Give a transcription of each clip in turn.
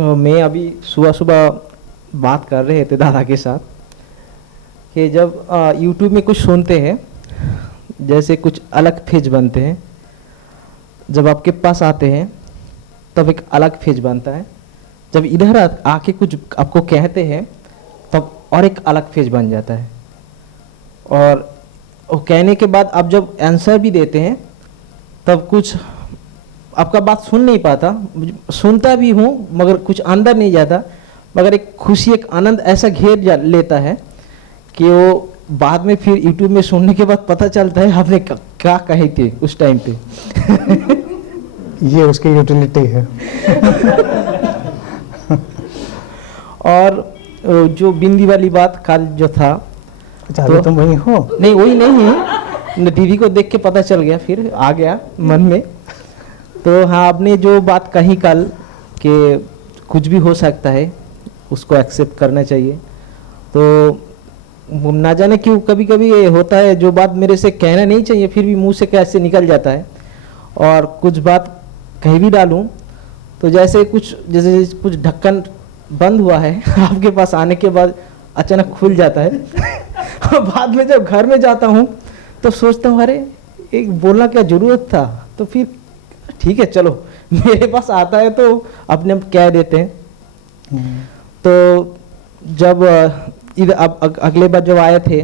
मैं अभी सुबह सुबह बात कर रहे थे दादा के साथ कि जब यूट्यूब में कुछ सुनते हैं, जैसे कुछ अलग फेज बनते हैं, जब आपके पास आते हैं तब एक अलग फेज बनता है, जब इधर आके कुछ आपको कहते हैं तब और एक अलग फेज बन जाता है। और वो कहने के बाद आप जब आंसर भी देते हैं तब कुछ आपका बात सुन नहीं पाता, सुनता भी हूँ मगर कुछ अंदर नहीं जाता, मगर एक खुशी एक आनंद ऐसा घेर लेता है कि वो बाद में फिर यूट्यूब में सुनने के बाद पता चलता है आपने क्या कहे थे उस टाइम पे। ये उसकी यूटिलिटी है। और जो बिंदी वाली बात कल जो था, तो तुम वही हो? नहीं वही नहीं है, दीदी को देख के पता चल गया, फिर आ गया मन में। तो हाँ, आपने जो बात कही कल कि कुछ भी हो सकता है, उसको एक्सेप्ट करना चाहिए। तो ना जाने क्यों कभी कभी ये होता है जो बात मेरे से कहना नहीं चाहिए फिर भी मुंह से कैसे निकल जाता है, और कुछ बात कह भी डालूं तो जैसे कुछ ढक्कन बंद हुआ है आपके पास आने के बाद अचानक खुल जाता है। और बाद में जब घर में जाता हूँ तो सोचता हूँ अरे एक बोलना क्या जरूरत था, तो फिर ठीक है चलो मेरे पास आता है तो अपने आप कह देते हैं। तो जब इधर अब अगले बार जब आए थे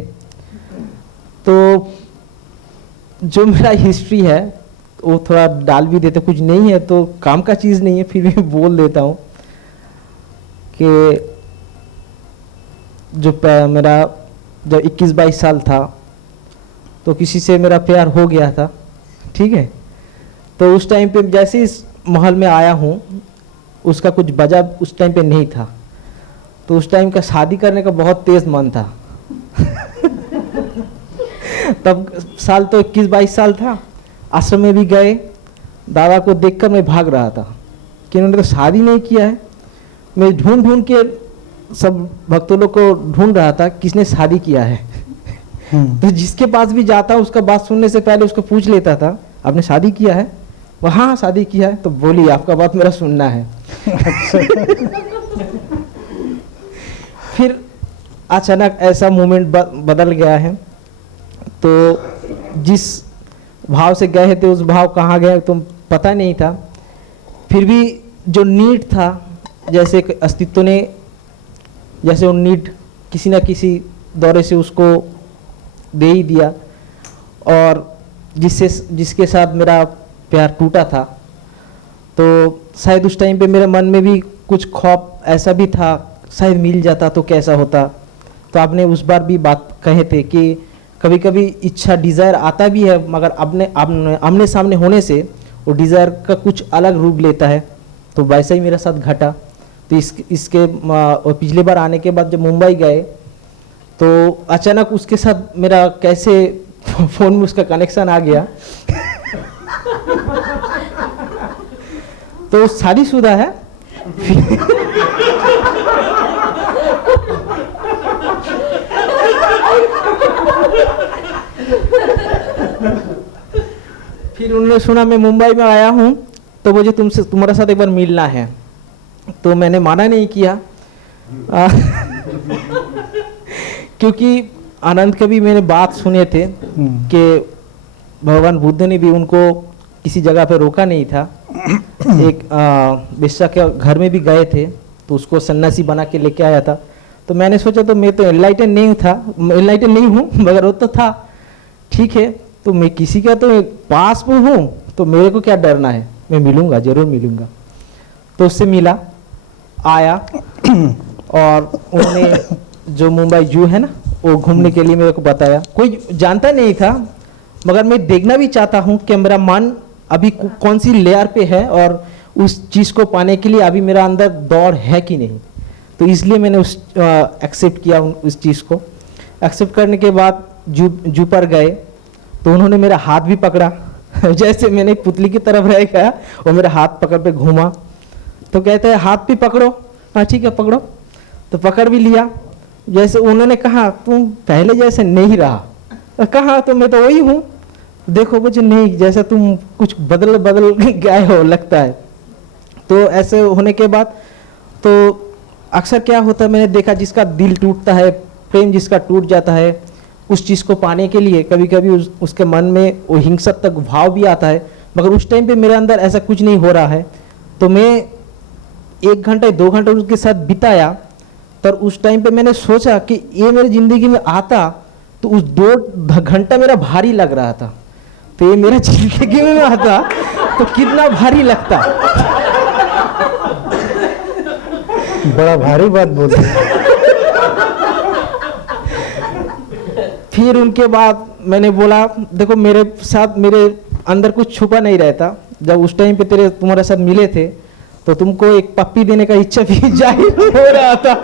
तो जो मेरा हिस्ट्री है वो थोड़ा डाल भी देते, कुछ नहीं है तो काम का चीज़ नहीं है फिर भी बोल देता हूँ कि जो मेरा जब 21-22 साल था तो किसी से मेरा प्यार हो गया था, ठीक है। तो उस टाइम पे जैसे इस महल में आया हूँ उसका कुछ वजह उस टाइम पे नहीं था, तो उस टाइम का शादी करने का बहुत तेज मन था। तब साल तो 21-22 साल था, आश्रम में भी गए, दादा को देखकर मैं भाग रहा था कि उन्होंने तो शादी नहीं किया है। मैं ढूंढ के सब भक्तों लोग को ढूंढ रहा था किसने शादी किया है। तो जिसके पास भी जाता उसका बात सुनने से पहले उसको पूछ लेता था आपने शादी किया है, वो हाँ शादी किया है, तो बोलिए आपका बात मेरा सुनना है। फिर अचानक ऐसा मोमेंट बदल गया है, तो जिस भाव से गए थे उस भाव कहाँ गए तो पता नहीं था। फिर भी जो नीड था, जैसे अस्तित्व ने जैसे वो नीड किसी ना किसी दौरे से उसको दे ही दिया, और जिसके साथ मेरा प्यार टूटा था, तो शायद उस टाइम पे मेरे मन में भी कुछ खौफ ऐसा भी था शायद मिल जाता तो कैसा होता। तो आपने उस बार भी बात कहे थे कि कभी कभी इच्छा डिज़ायर आता भी है मगर आमने सामने होने से वो डिज़ायर का कुछ अलग रूप लेता है। तो वैसा ही मेरे साथ घटा। तो इसके पिछले बार आने के बाद जब मुंबई गए तो अचानक उसके साथ मेरा कैसे फ़ोन में उसका कनेक्शन आ गया। तो शादीशुदा है। फिर उन्होंने सुना मैं मुंबई में आया हूँ तो मुझे तुम्हारे साथ एक बार मिलना है, तो मैंने माना नहीं किया। क्योंकि आनंद के भी मैंने बात सुने थे कि भगवान बुद्ध ने भी उनको किसी जगह पे रोका नहीं था। एक वेश्या के घर में भी गए थे तो उसको सन्यासी बना के लेके आया था। तो मैंने सोचा तो मैं तो एनलाइटन नहीं हूँ मगर वो तो था, ठीक है, तो मैं किसी का तो पास में हूँ तो मेरे को क्या डरना है, मैं मिलूंगा, जरूर मिलूंगा। तो उससे मिला, आया और उन्होंने जो मुंबई जू है ना वो घूमने के लिए मेरे को बताया। कोई जानता नहीं था मगर मैं देखना भी चाहता हूँ कि मेरा मन अभी कौन सी लेयर पे है और उस चीज़ को पाने के लिए अभी मेरा अंदर दौड़ है कि नहीं। तो इसलिए मैंने उस एक्सेप्ट किया उस चीज़ को। एक्सेप्ट करने के बाद जू पर गए तो उन्होंने मेरा हाथ भी पकड़ा। जैसे मैंने पुतली की तरफ रह गया वो मेरा हाथ पकड़ पे घूमा, तो कहते हैं हाथ भी पकड़ो। हाँ ठीक है पकड़ो, तो पकड़ भी लिया। जैसे उन्होंने कहा तुम पहले जैसे नहीं रहा। कहा तो मैं तो वही हूँ, देखो मुझे नहीं, जैसे तुम कुछ बदल गए हो लगता है। तो ऐसे होने के बाद तो अक्सर क्या होता है, मैंने देखा जिसका दिल टूटता है, प्रेम जिसका टूट जाता है, उस चीज़ को पाने के लिए कभी कभी उसके मन में वो हिंसक तक भाव भी आता है। मगर उस टाइम पे मेरे अंदर ऐसा कुछ नहीं हो रहा है। तो मैं 1 घंटा 2 घंटा उसके साथ बिताया। पर उस टाइम पे मैंने सोचा कि ये मेरी ज़िंदगी में आता तो उस 2 घंटा मेरा भारी लग रहा था, तो ये मेरा जिंदगी में आता तो कितना भारी लगता। बड़ा भारी बात बोली। फिर उनके बाद मैंने बोला, देखो मेरे साथ मेरे अंदर कुछ छुपा नहीं रहता। जब उस टाइम पे तुम्हारे साथ मिले थे तो तुमको एक पप्पी देने का इच्छा भी जाहिर हो रहा था।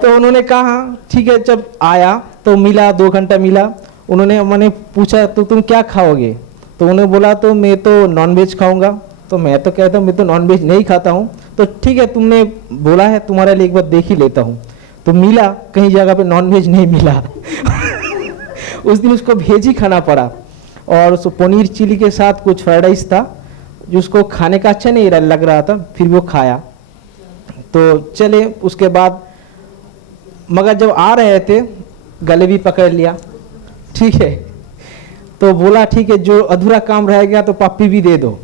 तो उन्होंने कहा ठीक है। जब आया तो मिला, 2 घंटा मिला। मैंने पूछा तो तुम क्या खाओगे, तो उन्होंने बोला तो मैं तो नॉनवेज खाऊंगा। तो मैं तो कहता हूँ मैं तो नॉनवेज नहीं खाता हूँ। तो ठीक है, तुमने बोला है तुम्हारे लिए एक बार देख ही लेता हूँ। तो मिला, कहीं जगह पे नॉनवेज नहीं मिला। उस दिन उसको वेज ही खाना पड़ा। और उस पनीर चिली के साथ कुछ फ्राइड राइस था जो उसको खाने का अच्छा नहीं लग रहा था, फिर वो खाया। तो चले उसके बाद, मगर जब आ रहे थे गले भी पकड़ लिया, ठीक है। तो बोला ठीक है, जो अधूरा काम रह गया तो पप्पी भी दे दो।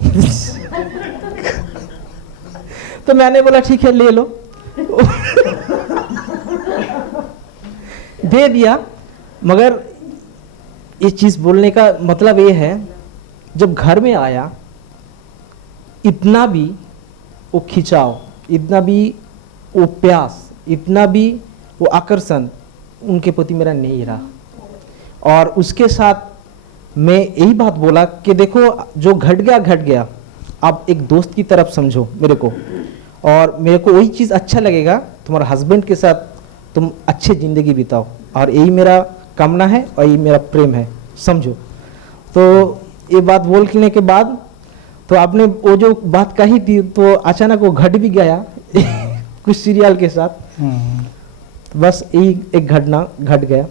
तो मैंने बोला ठीक है ले लो। दे दिया। मगर ये चीज़ बोलने का मतलब ये है, जब घर में आया इतना भी वो खिंचाव, इतना भी वो प्यास, इतना भी वो आकर्षण उनके प्रति मेरा नहीं रहा। और उसके साथ मैं यही बात बोला कि देखो जो घट गया, आप एक दोस्त की तरफ समझो मेरे को, और मेरे को वही चीज़ अच्छा लगेगा, तुम्हारे हस्बैंड के साथ तुम अच्छी ज़िंदगी बिताओ, और यही मेरा कामना है और यही मेरा प्रेम है, समझो। तो ये बात बोलने के बाद तो आपने वो जो बात कही थी तो अचानक वो घट भी गया कुछ सीरियल के साथ। तो बस यही एक घटना घट गया।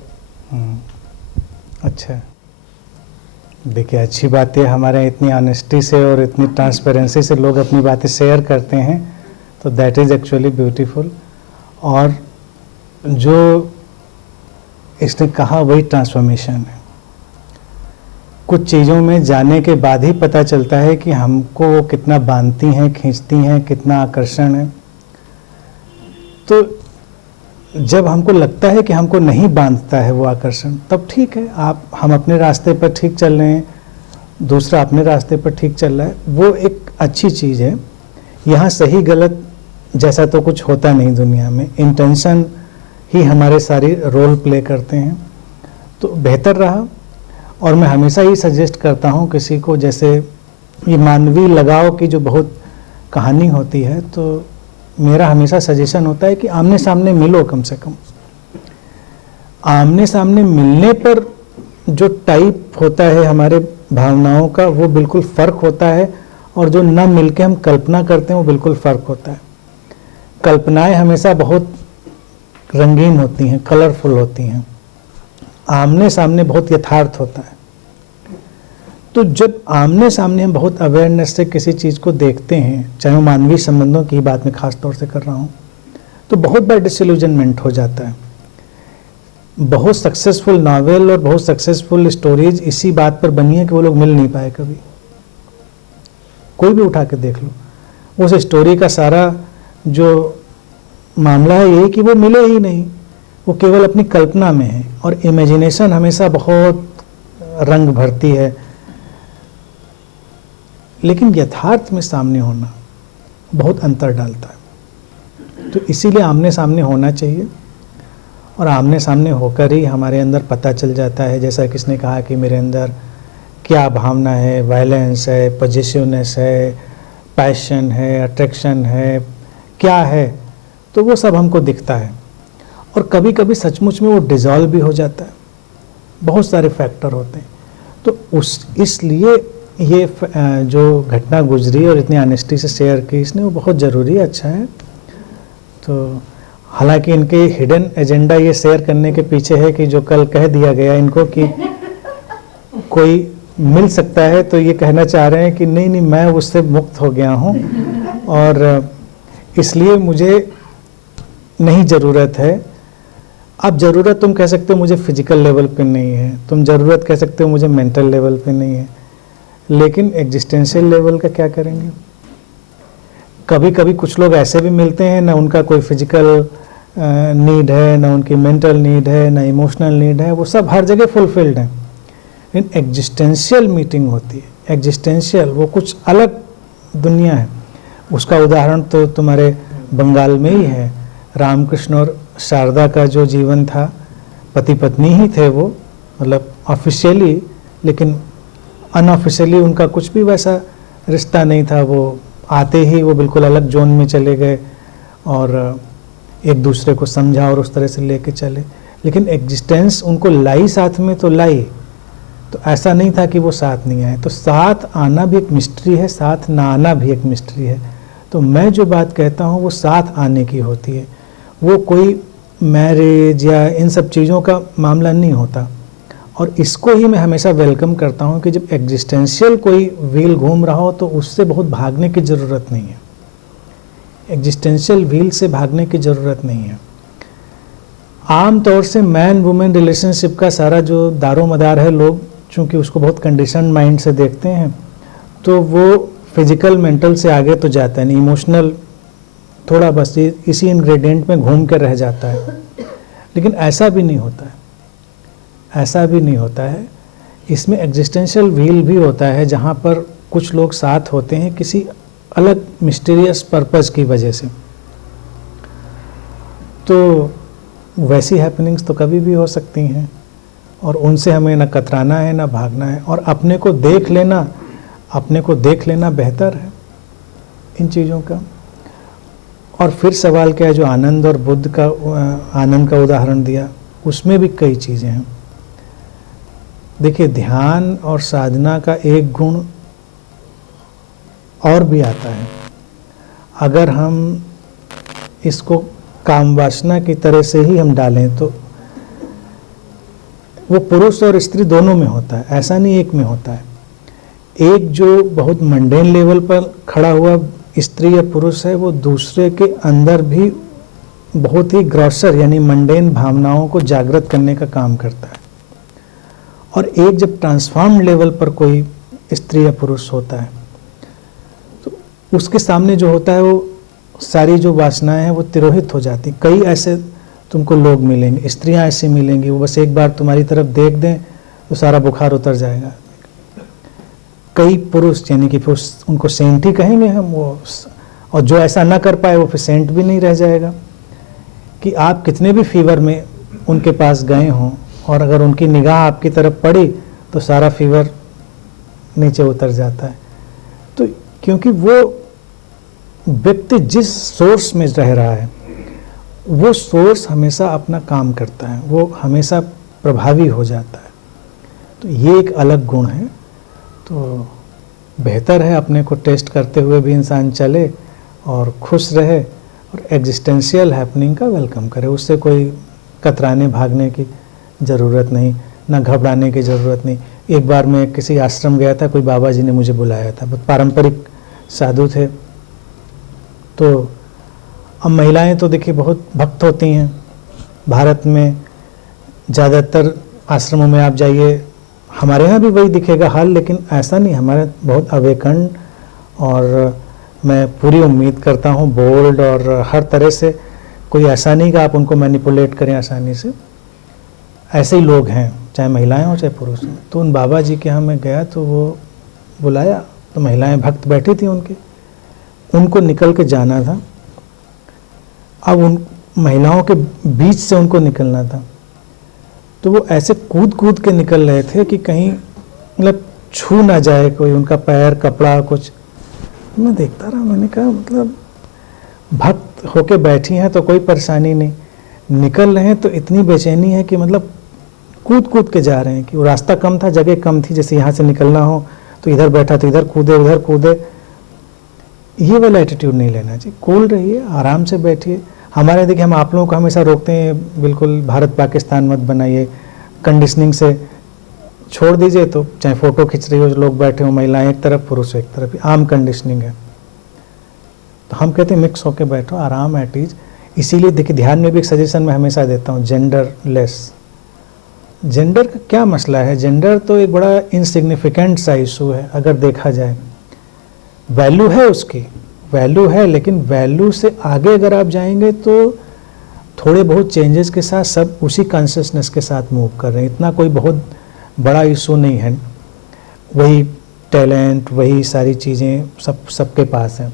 अच्छा, देखिए अच्छी बात है, हमारे यहाँ इतनी ऑनेस्टी से और इतनी ट्रांसपेरेंसी से लोग अपनी बातें शेयर करते हैं, तो दैट इज़ एक्चुअली ब्यूटीफुल। और जो इसने कहा वही ट्रांसफॉर्मेशन है। कुछ चीज़ों में जाने के बाद ही पता चलता है कि हमको वो कितना बांधती हैं, खींचती हैं, कितना आकर्षण है। तो जब हमको लगता है कि हमको नहीं बांधता है वो आकर्षण, तब ठीक है, हम अपने रास्ते पर ठीक चल रहे हैं, दूसरा अपने रास्ते पर ठीक चल रहा है, वो एक अच्छी चीज़ है। यहाँ सही गलत जैसा तो कुछ होता नहीं दुनिया में, इंटेंशन ही हमारे सारी रोल प्ले करते हैं। तो बेहतर रहा। और मैं हमेशा ही सजेस्ट करता हूँ किसी को, जैसे ये मानवीय लगाव की जो बहुत कहानी होती है, तो मेरा हमेशा सजेशन होता है कि आमने सामने मिलो। कम से कम आमने सामने मिलने पर जो टाइप होता है हमारे भावनाओं का वो बिल्कुल फ़र्क होता है, और जो न मिल के हम कल्पना करते हैं वो बिल्कुल फ़र्क होता है। कल्पनाएं हमेशा बहुत रंगीन होती हैं, कलरफुल होती हैं, आमने सामने बहुत यथार्थ होता है। तो जब आमने सामने हम बहुत अवेयरनेस से किसी चीज़ को देखते हैं, चाहे वो मानवीय संबंधों की बात में खास तौर से कर रहा हूँ, तो बहुत बार डिसइल्यूजनमेंट हो जाता है। बहुत सक्सेसफुल नावल और बहुत सक्सेसफुल स्टोरीज इसी बात पर बनी है कि वो लोग मिल नहीं पाए कभी। कोई भी उठा के देख लो, उस स्टोरी का सारा जो मामला है यही कि वो मिले ही नहीं, वो केवल अपनी कल्पना में है। और इमेजिनेशन हमेशा बहुत रंग भरती है, लेकिन यथार्थ में सामने होना बहुत अंतर डालता है। तो इसीलिए आमने सामने होना चाहिए, और आमने सामने होकर ही हमारे अंदर पता चल जाता है, जैसा किसने कहा कि मेरे अंदर क्या भावना है, वायलेंस है, पॉजिटिवनेस है, पैशन है, अट्रैक्शन है, क्या है, तो वो सब हमको दिखता है। और कभी कभी सचमुच में वो डिज़ोल्व भी हो जाता है, बहुत सारे फैक्टर होते हैं। तो इसलिए ये जो घटना गुजरी और इतनी ऑनेस्टी से शेयर की इसने, वो बहुत ज़रूरी, अच्छा है। तो हालांकि इनके हिडन एजेंडा ये शेयर करने के पीछे है कि जो कल कह दिया गया इनको कि कोई मिल सकता है, तो ये कहना चाह रहे हैं कि नहीं मैं उससे मुक्त हो गया हूँ, और इसलिए मुझे नहीं ज़रूरत है। अब ज़रूरत तुम कह सकते हो मुझे फिजिकल लेवल पे नहीं है, तुम ज़रूरत कह सकते हो मुझे मेंटल लेवल पे नहीं है, लेकिन एग्जिस्टेंशियल लेवल का क्या करेंगे? कभी कभी कुछ लोग ऐसे भी मिलते हैं ना उनका कोई फिजिकल नीड है, ना उनकी मेंटल नीड है, ना इमोशनल नीड है, वो सब हर जगह फुलफिल्ड हैं। लेकिन एग्जिस्टेंशियल मीटिंग होती है, एग्जिस्टेंशियल वो कुछ अलग दुनिया है। उसका उदाहरण तो तुम्हारे बंगाल में ही है। रामकृष्ण और शारदा का जो जीवन था, पति पत्नी ही थे वो, मतलब ऑफिशियली, लेकिन अनऑफिशियली उनका कुछ भी वैसा रिश्ता नहीं था। वो आते ही वो बिल्कुल अलग जोन में चले गए और एक दूसरे को समझा और उस तरह से लेके चले। लेकिन एग्जिस्टेंस उनको लाई साथ में, तो लाई, तो ऐसा नहीं था कि वो साथ नहीं आए। तो साथ आना भी एक मिस्ट्री है, साथ ना आना भी एक मिस्ट्री है। तो मैं जो बात कहता हूँ वो साथ आने की होती है, वो कोई मैरिज या इन सब चीज़ों का मामला नहीं होता। और इसको ही मैं हमेशा वेलकम करता हूँ कि जब एग्जिस्टेंशियल कोई व्हील घूम रहा हो तो उससे बहुत भागने की ज़रूरत नहीं है। एग्जिस्टेंशियल व्हील से भागने की ज़रूरत नहीं है। आम तौर से मैन वुमेन रिलेशनशिप का सारा जो दारोमदार है, लोग चूँकि उसको बहुत कंडीशन माइंड से देखते हैं, तो वो फिजिकल मेंटल से आगे तो जाता है नहीं, इमोशनल थोड़ा बस इसी इंग्रेडिएंट में घूम कर रह जाता है। लेकिन ऐसा भी नहीं होता है, ऐसा भी नहीं होता है। इसमें एग्जिस्टेंशियल व्हील भी होता है, जहाँ पर कुछ लोग साथ होते हैं किसी अलग मिस्टीरियस पर्पस की वजह से। तो वैसी हैपनिंग्स तो कभी भी हो सकती हैं और उनसे हमें ना कतराना है ना भागना है। और अपने को देख लेना, अपने को देख लेना बेहतर है इन चीज़ों का। और फिर सवाल क्या है, जो आनंद और बुद्ध का आनंद का उदाहरण दिया, उसमें भी कई चीज़ें हैं। देखिए, ध्यान और साधना का एक गुण और भी आता है। अगर हम इसको काम वासना की तरह से ही हम डालें तो वो पुरुष और स्त्री दोनों में होता है, ऐसा नहीं एक में होता है। एक जो बहुत मंडेन लेवल पर खड़ा हुआ स्त्री या पुरुष है, वो दूसरे के अंदर भी बहुत ही ग्रॉसर यानी मंडेन भावनाओं को जागृत करने का काम करता है। और एक जब ट्रांसफॉर्म्ड लेवल पर कोई स्त्री या पुरुष होता है तो उसके सामने जो होता है वो सारी जो वासनाएं हैं वो तिरोहित हो जाती। कई ऐसे तुमको लोग मिलेंगे, स्त्रियां ऐसी मिलेंगी, वो बस एक बार तुम्हारी तरफ देख दें तो सारा बुखार उतर जाएगा। कई पुरुष यानी कि फिर उनको सेंट ही कहेंगे हम, वो, और जो ऐसा ना कर पाए वो फिर सेंट भी नहीं रह जाएगा। कि आप कितने भी फीवर में उनके पास गए हों और अगर उनकी निगाह आपकी तरफ पड़ी तो सारा फीवर नीचे उतर जाता है। तो क्योंकि वो व्यक्ति जिस सोर्स में रह रहा है वो सोर्स हमेशा अपना काम करता है, वो हमेशा प्रभावी हो जाता है। तो ये एक अलग गुण है। तो बेहतर है अपने को टेस्ट करते हुए भी इंसान चले और खुश रहे और एग्जिस्टेंशियल हैपनिंग का वेलकम करे। उससे कोई कतराने भागने की ज़रूरत नहीं, ना घबराने की ज़रूरत नहीं। एक बार मैं किसी आश्रम गया था, कोई बाबा जी ने मुझे बुलाया था, बहुत पारंपरिक साधु थे। तो अब महिलाएं तो देखिए बहुत भक्त होती हैं। भारत में ज़्यादातर आश्रमों में आप जाइए, हमारे यहाँ भी वही दिखेगा हाल, लेकिन ऐसा नहीं, हमारे बहुत अवेकन और मैं पूरी उम्मीद करता हूँ बोल्ड और हर तरह से। कोई ऐसा नहीं कि आप उनको मैनिपुलेट करें आसानी से, ऐसे ही लोग हैं, चाहे महिलाएं हों चाहे पुरुष हों। तो उन बाबा जी के यहाँ मैं गया तो वो बुलाया तो महिलाएं भक्त बैठी थी उनके, उनको निकल के जाना था। अब उन महिलाओं के बीच से उनको निकलना था तो वो ऐसे कूद कूद के निकल रहे थे कि कहीं मतलब छू ना जाए कोई उनका पैर, कपड़ा, कुछ। मैं देखता रहा, मैंने कहा मतलब भक्त होके बैठी हैं तो कोई परेशानी नहीं, निकल रहे हैं तो इतनी बेचैनी है कि मतलब कूद कूद के जा रहे हैं कि वो रास्ता कम था, जगह कम थी, जैसे यहाँ से निकलना हो तो इधर बैठा तो इधर कूदे उधर कूदे। ये वाला एटीट्यूड नहीं लेना चाहिए। कूल रहिए, आराम से बैठिए। हमारे देखिए, हम आप लोगों को हमेशा रोकते हैं बिल्कुल भारत पाकिस्तान मत बनाइए, कंडीशनिंग से छोड़ दीजिए। तो चाहे फ़ोटो खींच रही हो, लोग बैठे हो, महिलाएं एक तरफ पुरुष एक तरफ, आम कंडीशनिंग है। तो हम कहते हैं मिक्स होके बैठो, आराम एट ईज। इसीलिए देखिए ध्यान में भी एक सजेशन मैं हमेशा देता हूँ, जेंडर लेस। जेंडर का क्या मसला है? जेंडर तो एक बड़ा इनसिग्निफिकेंट सा इशू है अगर देखा जाए। वैल्यू है उसकी, वैल्यू है, लेकिन वैल्यू से आगे अगर आप जाएंगे तो थोड़े बहुत चेंजेस के साथ सब उसी कॉन्शियसनेस के साथ मूव कर रहे हैं। इतना कोई बहुत बड़ा इशू नहीं है। वही टैलेंट, वही सारी चीज़ें सबके पास हैं।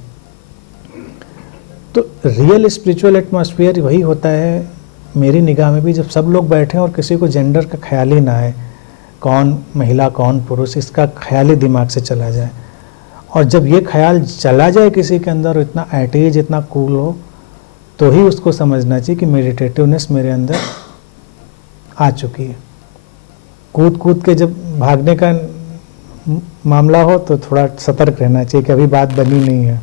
तो रियल स्पिरिचुअल एटमॉस्फेयर वही होता है मेरी निगाह में भी, जब सब लोग बैठे और किसी को जेंडर का ख्याल ही ना आए, कौन महिला कौन पुरुष, इसका ख्याल ही दिमाग से चला जाए। और जब ये ख्याल चला जाए किसी के अंदर, इतना एट ईज, इतना कूल हो, तो ही उसको समझना चाहिए कि मेडिटेटिवनेस मेरे अंदर आ चुकी है। कूद कूद के जब भागने का मामला हो तो थोड़ा सतर्क रहना चाहिए कि अभी बात बनी नहीं है।